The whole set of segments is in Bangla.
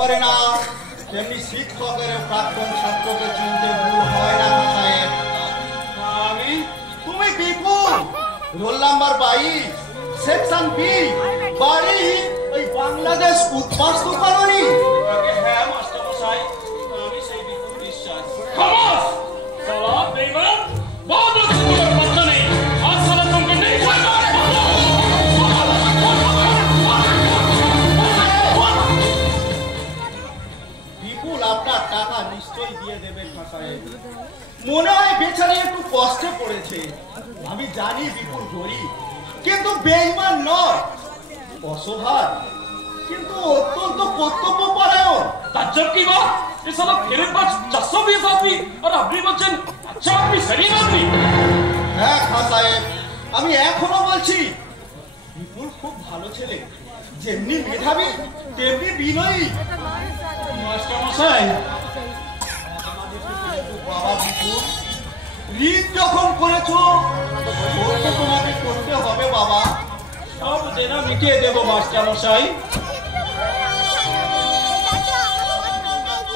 করে না, তেমনি শিক্ষকের প্রাক্তন ছাত্রকে চিনতে ভুল হয় না সাহেব। আমি? তুমি বিপুল, রোল নাম্বার 22, সেকশন বি, বাড়ি ওই বাংলাদেশ উদ্বাস্তু কলোনি। হ্যাঁ মাস্টার মশাই, আমি সেই বিপুল বিশ্বাস। খামোশ! সালা বেঈমান, বহুত রকমের কথা নেই। আজ সালা তোমাকে নেই বিপুল আপনার টাকা নিশ্চয়ই দিয়ে দেবেন সাহেব। মনে হয় বেচারি একটু কষ্টে পড়েছে। আমি জানি বিপুল গরিব, কিন্তু বেঈমান নয়, অসহায় কিন্তু অত্যন্ত কর্তব্যপরায়ণ। তাজ্জব কি বাত? ये साला मेरे पास 420 आदमी और আপনি বলছেন আচ্ছা আপনি সরিয়ে আদমি। হ্যাঁ খান সাহেব, আমি এখনো বলছি বিপুল খুব ভালো ছেলে, যেমনি মেধাবী তেমনি বিনয়ী। মাস্টার মশাই, বাবা বিপুল, ঋণ যখন করেছো ওটা তোমাকে করতে হবে বাবা। সব দেনা মিটিয়ে দেবো মাস্টার মশাই।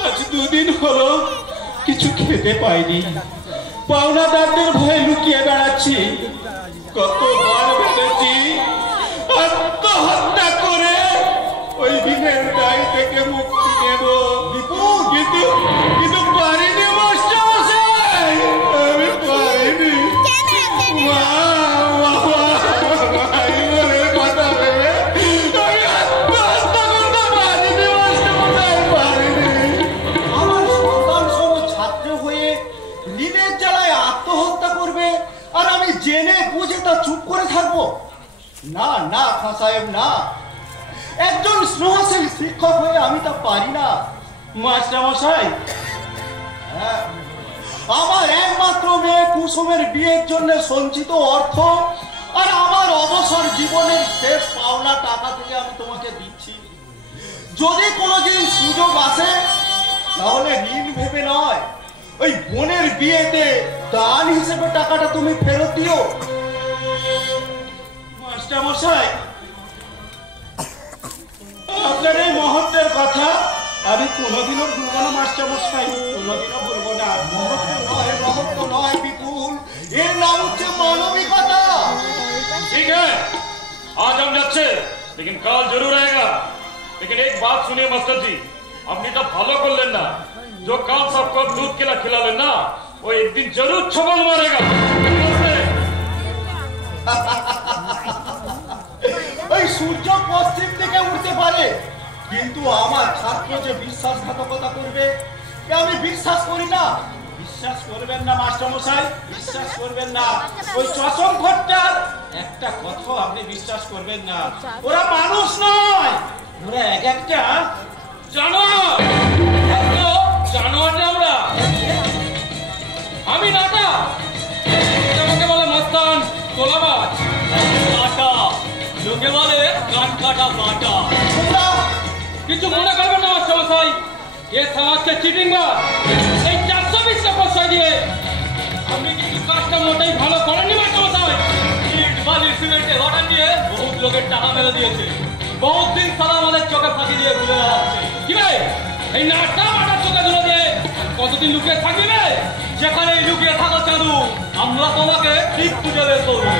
আজ 2 দিন হলো কিছু খেতে পাইনি, পাওনাদারদের ভয়ে লুকিয়ে বেড়াচ্ছি। কতবার ভেবেছি আত্মহত্যা করে ওই দিনের দায় থেকে মুক্তি নেব, বিপুল কিন্তু পারিনি মাস্টার মশাই, আমি পারিনি। আমার সন্তান সহ ছাত্র হয়ে ঋণের জ্বালায় আত্মহত্যা করবে আর আমি জেনে বুঝে তা চুপ করে থাকবো? না না খান সাহেব, না, একজন স্নেহশীল শিক্ষক হয়ে আমি তা পারি না। মাস্টার মশাই, হ্যাঁ, আমার একমাত্র মেয়ে কুসুমের বিয়ের জন্য সঞ্চিত অর্থ আর আমার অবসর জীবনের শেষ পাওনা টাকা থেকে আমি তোমাকে দিচ্ছি। যদি কোনোদিন সুযোগ আসে তাহলে ঋণ ভেবে নয়, ওই বোনের বিয়েতে দান হিসেবে টাকাটা তুমি ফেরত দিও। মাস্টার মশাই, আপনার এই মহত্বের কথা আমি কোনোদিনও ভুলবো না মাস্টার মশাই, কোনোদিনও ভুলবো না। মহত্ব নয় বিপুল, এর নাম হচ্ছে মানবিকতা। ठीक है, आज हम যাচ্ছে, लेकिन कल जरूर आएगा। लेकिन एक बात सुनिए मास्टर जी, আপনি তো ভালো করলেন না। जो कल सबको दूध खिलालेन ना, वो एक दिन जरूर छबल मारेगा। ওই সূর্য পশ্চিম থেকে উঠতে পারে, কিন্তু আমার ছাত্র যে বিশ্বাসঘাতকতা করবে আমি বিশ্বাস করি না। বিশ্বাস করবেন না মাস্টার মশাই, বিশ্বাস করবেন না। ওই চশম ঘরটার একটা কথা আপনি বিশ্বাস করবেন না। ওরা মানুষ নয়, ওরা এক একটা জানোয়ার। জানোয়ার ওরা। আমি নাটা, আমাকে বলে মস্তান তোলাবাজ, কাটা লোকে বলে কাঠ কাটা বাটা। কিছু মনে করবেন না মাস্টার মশাই, এ সমাজকে চিটিংবাজ। এই 420 টাকা পয়সা দিয়ে আপনি কিন্তু কাজটা মোটেই ভালো করেননি মাস্টার মশাই। ইট বালি সিমেন্টে অর্ডার দিয়ে বহুত লোকের টাকা মেরে দিয়েছে, বহুত দিন সারা আমাদের চোখে ফাঁকি দিয়ে ঘুরে বেড়াচ্ছে। কি ভাই, এই নাটটা মাটার চোখে ধরে দিয়ে কতদিন লুকিয়ে থাকবি রে? যেখানে লুকিয়ে থাকো চাঁদু, আমরা তোমাকে ঠিক খুঁজে বের করবো।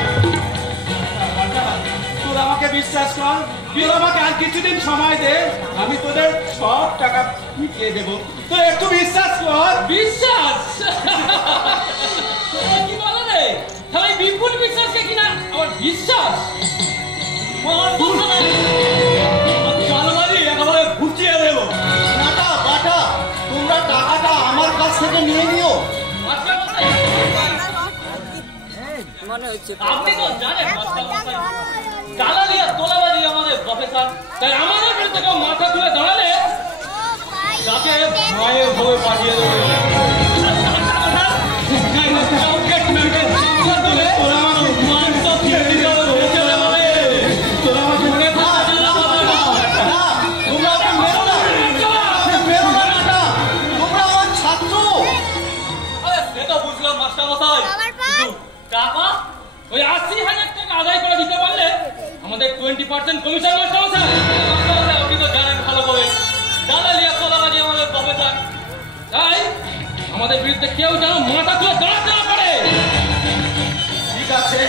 তোরা আমাকে বিশ্বাস কর, তুই আমাকে আর কিছুদিন সময় দে, আমি তোদের সব টাকা মিটিয়ে দেবো। তো একটু বিশ্বাস কর। বিশ্বাস কি বলে রে? তাহলে বিপুল বিশ্বাসকে কিনা আমার বিশ্বাস একেবারে ঘুচিয়ে দেবো। নাটা বাটা, তোমরা টাকাটা আমার কাছ থেকে নিয়ে নিও। আপনি তো জানেন দালালি আর তোলাবাজি আমাদের প্রফেসর, তাই আমাদের বিরুদ্ধে কেউ মাথা তুলে দাঁড়ালে তাকে ভয়ে ভয়ে পাঠিয়ে দেবে। টাকা ওই 80,000 টাকা আদায় করে দিতে পারলে আমাদের 20% কমিশন মাস্টার মশাই। আপনি তো জানেন ভালো করে দালালি তাই আমাদের বিরুদ্ধে কেউ যেন মাথা তুলে দাঁড়াতে না পারে। ঠিক আছে,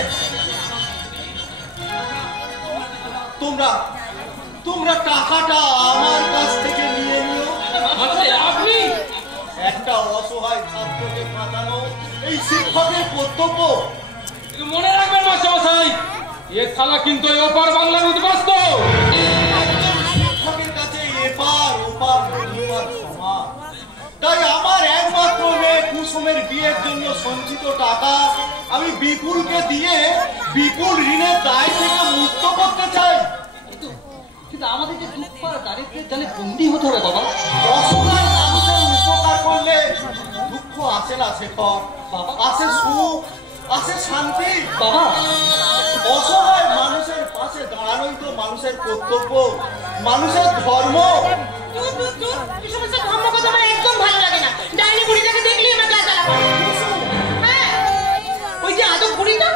তোমরা টাকাটা আমার কাছ থেকে নিয়ে নিও। আপনি একটা অসহায় ছাত্রকে বাঁচানো এই শিক্ষকের কর্তব্য। মনে রাখবেন মাস্টারমশাই, এ শালা কিন্তু ওপার বাংলার উদ্বাস্ত। শিক্ষকের কাছে এপার ওপার সমান। তাই আমার একমাত্র মেয়ে কুসুমের বিয়ের জন্য সঞ্চিত টাকা আমি বিপুলকে দিয়ে বিপুল ঋণের দায় থেকে মুক্ত করতে চাই। কিন্তু আমাদের যে দুঃখ আর দারিদ্রের জালে বন্দী হতে হবে বাবা। অসহায় মানুষের উপকার করলে দুঃখ আসে না শেখর, আসে সুখ, আসে শান্তি। বাবা, অসহায় মানুষের পাশে দাঁড়ানোই তো মানুষের কর্তব্য, মানুষের ধর্ম। ধর্ম কথা আমার একদম ভালো লাগে না। ডাইনি বুড়িটাকে দেখলেই আমার গা জ্বালা করে। হ্যাঁ, ওই যে আদব বুড়িটা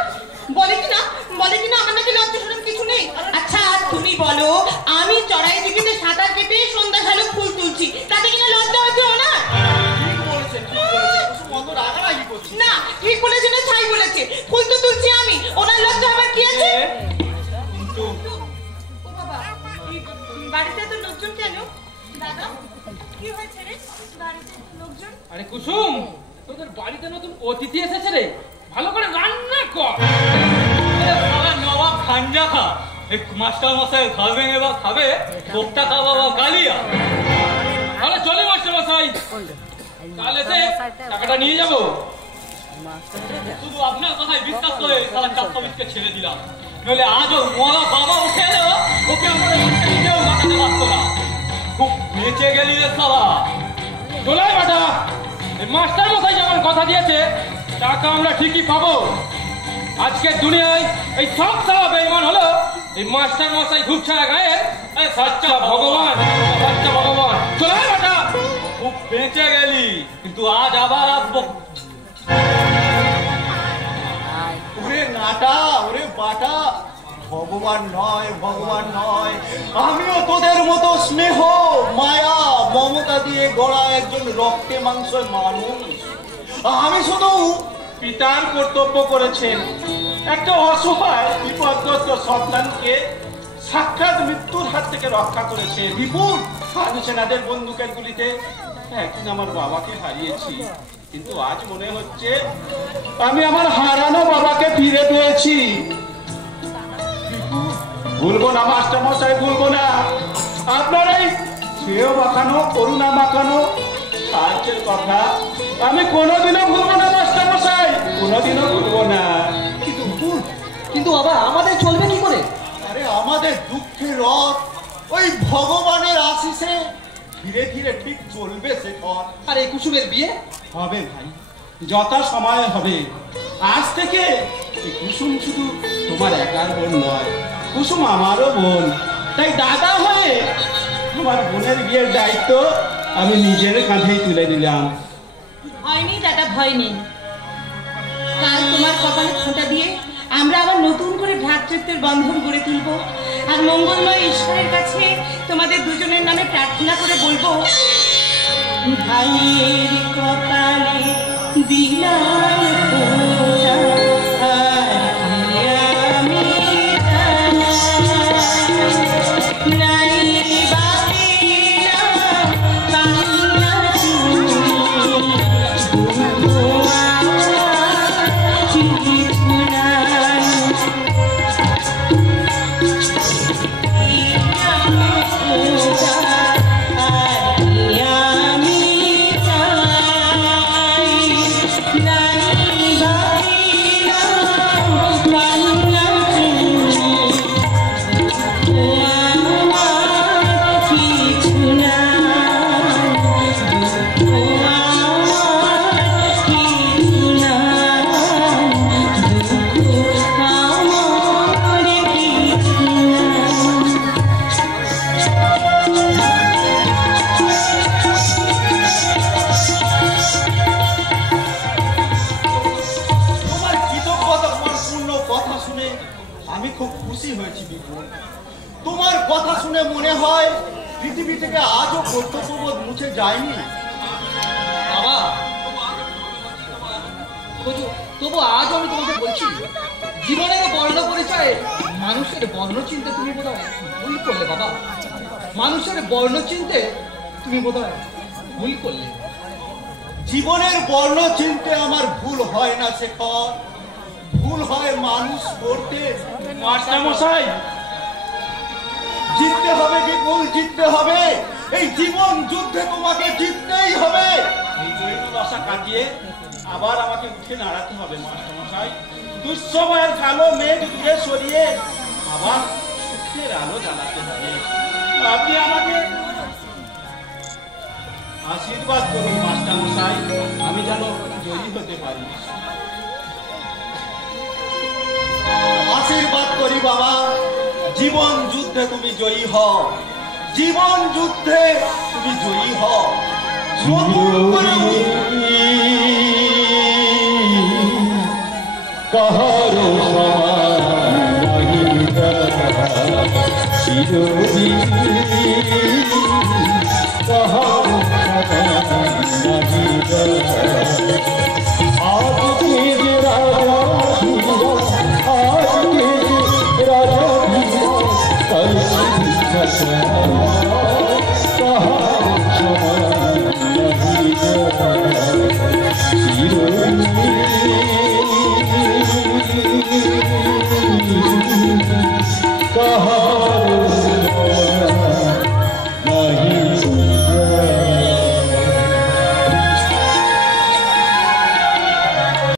বলে কিনা আমার নাকি লজ্জা শরম কিছু নেই। আচ্ছা তুমি বলো, আমি চড়াই দিঘিতে সাঁতার কেটে সন্ধ্যা সালো ফুল তুলছি, তাতে কিনা লজ্জা হচ্ছে না? না, ঠিক বলেছে না ছাই বলেছে, ফুল তো তুলছি আমি, ওনার লজ্জা আবার কি আছে? বাড়িতে তো লোকজন কেন দাদা? কি হয়েছে রে বাড়িতে লোকজন? আরে কুসুম, তোদের বাড়িতে নতুন অতিথি এসেছে রে, ভালো করে রান্না কর। নবাব খাঞ্জা খা, মাস্টার মশাই ঘর ভেঙে বা খাবে, কোপটা খাওয়া বা কালিয়া। তাহলে চলে মাস্টার মশাই, কাল এসে টাকাটা নিয়ে যাবো। শুধু আপনার কথায় বিশ্বাস করে সারা চাষকে ছেড়ে দিলাম, নইলে আজও মরা বাবা উঠে এলো, ওকে আমাদের নিজেও বাঁচাতে পারতো না। খুব বেঁচে গেলি রে সারা। চলাই বাটা, মাস্টার মশাই যখন কথা দিয়েছে টাকা আমরা ঠিকই পাবো। আজকের দুনিয়ায় এই সব সারা বেঈমান হলো এই মাস্টার মশাই ঘুপ ছাড়া গায়ে সাচ্চা ভগবান, সাচ্চা ভগবান। চলাই বাটা, খুব বেঁচে গেলি, কিন্তু আজ আবার আসবো। ওরে নাটা, ওরে বাটা, ভগবান নয়, আমিও তোদের মতো স্নেহ মায়া মমতা দিয়ে গড়া একজন রক্তে মাংসের মানুষ। আমি শুধু পিতার কর্তব্য করেছেন, একটা অসহায় বিপদগ্রস্ত সন্তানকে সাক্ষাৎ মৃত্যুর হাত থেকে রক্ষা করেছে। বিপুল সেনাদের বন্দুকের গুলিতে একদিন আমার বাবাকে হারিয়েছি, কিন্তু আজ মনে হচ্ছে আমি আমার হারানো বাবাকে ফিরে পেয়েছি। ভুলবো না মাস্টার মশাই, ভুলবো না আপনার এই শ্রেয় মাখানো করুণা মাখানো সাহায্যের কথা। আমি কোনোদিনও ভুলবো না মাস্টার মশাই, কোনোদিনও ভুলবো না। কিন্তু বাবা আমাদের চলবে কি করে? আরে আমাদের দুঃখের রথ ওই ভগবানের আশিসে ধীরে ধীরে ঠিক চলবে শেখর। আর এই কুসুমের বিয়ে হবে ভাই, যথা সময় হবে। আজ থেকে এই কুসুম শুধু তোমার একার বোন নয়, কুসুম আমারও বোন। তাই দাদা হয়ে আমার বোনের বিয়ের দায়িত্ব আমি নিজের কাঁধেই তুলে নিলাম। ভয় নেই দাদা, ভয় নেই। কাল তোমার কপালে ফোঁটা দিয়ে আমরা আবার নতুন করে ভ্রাতৃত্বের বন্ধন গড়ে তুলব, আর মঙ্গলময় ঈশ্বরের কাছে তোমাদের দুজনের নামে প্রার্থনা করে বলবো, ভাইয়ের কপালে দিলাম ফোঁটা, তোমার কথা শুনে মনে হয় পৃথিবী থেকে আজও কর্তব্যবোধ মুছে যায়নি। তবু আজ আমি তোমাকে বলছি, জীবনের বর্ণ পরিচয়ে মানুষের বর্ণ চিনতে তুমি বোধহয় ভুল করলে বাবা। মানুষের বর্ণ চিনতে তুমি বোধহয় ভুল করলে। জীবনের বর্ণ চিনতে আমার ভুল হয় না শেখর, ভুল হয় মানুষ করতে। মাস্টারমশাই, জিততে হবে বিপুল, জিততে হবে। এই জীবন যুদ্ধে তোমাকে জিততেই হবে। এই দৈনিক আশা কাটিয়ে আবার আমাকে উঠে দাঁড়াতে হবে মাস্টারমশাই। দুঃসময়ের কালো মেঘ দূরে সরিয়ে আবার সুখের আলো জ্বালাতে হবে। আপনি আমাকে আশীর্বাদ করুন মাস্টারমশাই, আমি যেন জয়ী হতে পারি। আশীর্বাদ করি বাবা, জীবন যুদ্ধে তুমি জয়ী হও, জীবন যুদ্ধে তুমি জয়ী হও। কাহারো রাজা